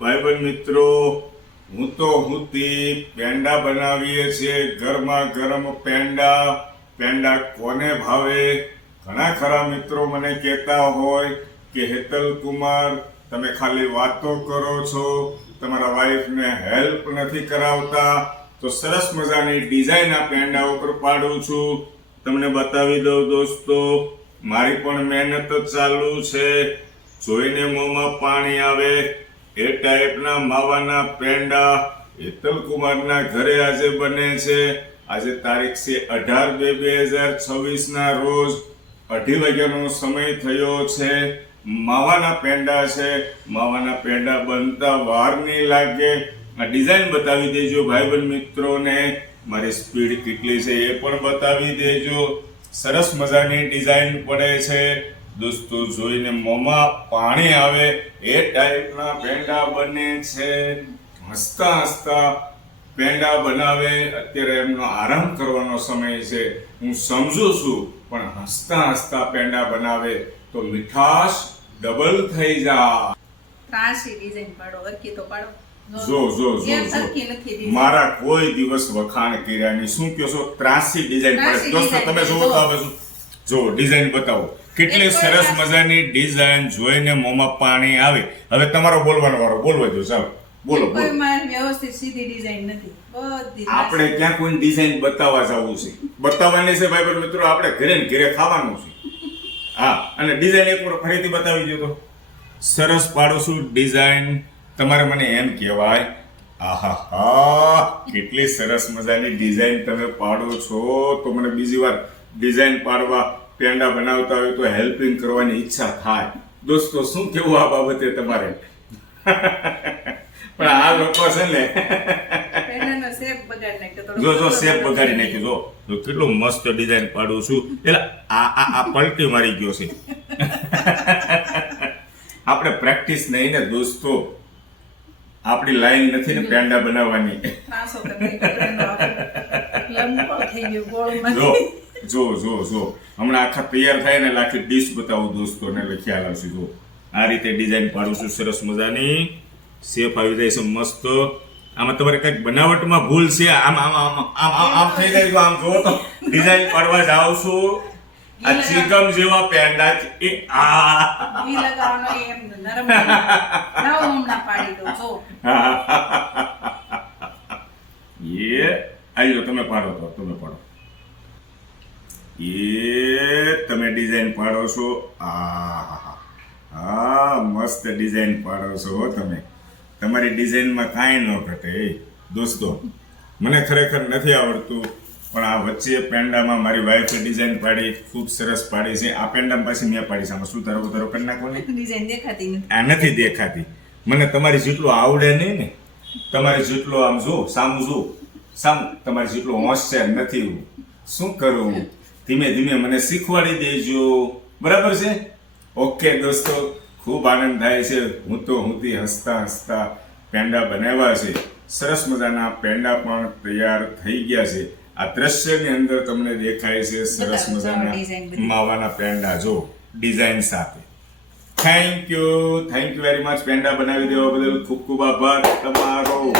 ભાઈબંધ મિત્રો, હું તો હુંતી પેંડા બનાવીએ છીએ. ગરમા ગરમ પેંડા. પેંડા કોને ભાવે? ઘણા ખરા મિત્રો મને કહેતા હોય કે, હેતલ કુમાર, તમે ખાલી વાતો કરો છો. તમારા વાઈફને હેલ્પ નથી કરાવતા. તો સરસ મજાની ડિઝાઇન આ પેંડા ઉપર પાડું છું. તમને બતાવી દઉં દોસ્તો, મારી પણ મહેનત ચાલુ છે. જોઈને મોંમાં પાણી આવે. એ ટાઈપના માવાના પેંડા હેતલકુમારના ઘરે આજે બને છે. આજે તારીખ છે અઢાર બે બે હજાર છવ્વીસના રોજ અઢી વાગ્યાનો સમય થયો છે. માવાના પેંડા છે. માવાના પેંડા બનતા વાર નહીં લાગે. ડિઝાઇન બતાવી દેજો ભાઈબંધ મિત્રોને. મારી સ્પીડ કેટલી છે એ પણ બતાવી દેજો. સરસ મજાની ડિઝાઇન પડે છે. દોસ્તો જોઈને મોંમાં પાણી આવે. એ ટાઈપના પેંડા બને છે. હસતા હસતા પેંડા બનાવે. અત્યારે એમનો આરામ કરવાનો સમય છે. હું સમજુ છું પણ હસતા હસતા પેંડા બનાવે તો મીઠાશ ડબલ થઈ જાય. ત્રાસી ડિઝાઇન પાડો હરકી તો પાડો. જો જો જો? મારા કોઈ દિવસ વખાણ કર્યા નહીં. શું કહો છો? ત્રાસી ડિઝાઇન પડે. દોસ્તો તમે જોવો તો. હવે શું? જો ડિઝાઇન બતાવો. કેટલી સરસ મજાની ડિઝાઇન જોઈને મોંમાં પાણી આવે. હવે તમારો બોલવાનો વારો બોલવા દો સાહેબ બોલો બોલો. વ્યવસ્થિત સીધી ડિઝાઇન નથી. બધી આપણે ક્યાં કોઈ ડિઝાઇન બતાવવા જવું છે? બતાવવાની છે ભાઈ મિત્રો આપણે ઘરે ને ઘરે ખાવાનું છે. હા અને ડિઝાઇન એક વાર ફરીથી બતાવી દો તો. સરસ પાડું છું ડિઝાઇન તમારે મને એમ કહેવાય આહાહા કેટલી સરસ મજાની ડિઝાઇન તમે પાડો છો. તો મને બીજી વાર ડિઝાઇન પાડવા પેંડા બનાવતા હોય તો હેલ્પિંગ કરવાની ઈચ્છા થાય. દોસ્તો શું કેવું આ બાબતે તમારે? પણ આ લોકો છે ને. જો જો શેપ બગાડી નાખ્યો. જો. જો કેટલું મસ્ત ડિઝાઇન પાડું છું. એટલે આ આ આ પલટી મારી ગયો છે. આપણે પ્રેક્ટિસ નહીં ને દોસ્તો. આપણી લાઈન નથી ને પેંડા બનાવવાની. જો જો જો જો. હમણાં આખા તૈયાર થાય ને આખી ડીશ બતાવું દોસ્તોને એટલે ખ્યાલ આવશે જો. આ રીતે ડિઝાઇન પાડું છું સરસ મજાની. શેપ આવી જાય છે મસ્ત. આમાં તમારે કંઈક બનાવટમાં ભૂલ છે? આમ આમ આમ આમ આમ આમ થઈ જાય તો આમ જો. તો ડિઝાઇન પાડવા જાઉં છું. આ ચિકમ જેવા પેંડા છે એ આ. ઘી લગાવવાનો એમ નરમ નવ હમણાં પાડી દો જો. આયો તમે પાડો તો તમે પાડો. એ તમે ડિઝાઇન પાડો છો. આ હા મસ્ત ડિઝાઇન પાડો છો હો તમે. તમારી ડિઝાઇનમાં કાંઈ ન ઘટે. દોસ્તો મને ખરેખર નથી આવડતું પણ આ વચ્ચે પેંડામાં મારી વાઈફે ડિઝાઇન પાડી ખૂબ સરસ પાડી છે. આ પેંડામાં પાછી મેં પાડી છે. આમાં શું તારો તારો કરી નાખો ડિઝાઇન દેખાતી નથી. આ નથી દેખાતી. મને તમારી જેટલું આવડે નહીં ને તમારી જેટલો આમ જો સામું જો સામ તમારી જેટલો હોશિયાર નથી હું. શું કરું ધીમે ધીમે મને શીખવાડી દેજો. બરાબર છે? ઓકે દોસ્તો ખૂબ આનંદ થાય છે. હું તો હુંથી હસતા હસતા પેંડા બનાવ્યા છે. સરસ મજાના પેંડા પણ તૈયાર થઈ ગયા છે. આ દ્રશ્યની અંદર તમને દેખાય છે સરસ મજાના માવાના પેંડા. જો ડિઝાઇન સાથે. Thank you thank you very much peda બનાવી દેવા બદલ ખૂબ ખૂબ આભાર તમારો.